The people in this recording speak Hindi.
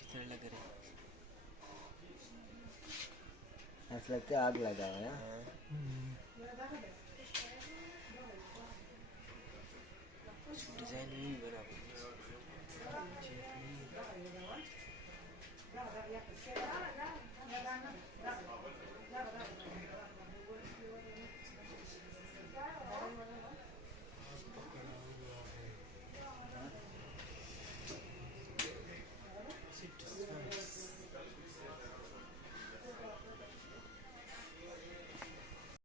कितना लग रहा है। ऐसा लगता है आग लगा है। हाँ। कुछ डिजाइन नहीं बना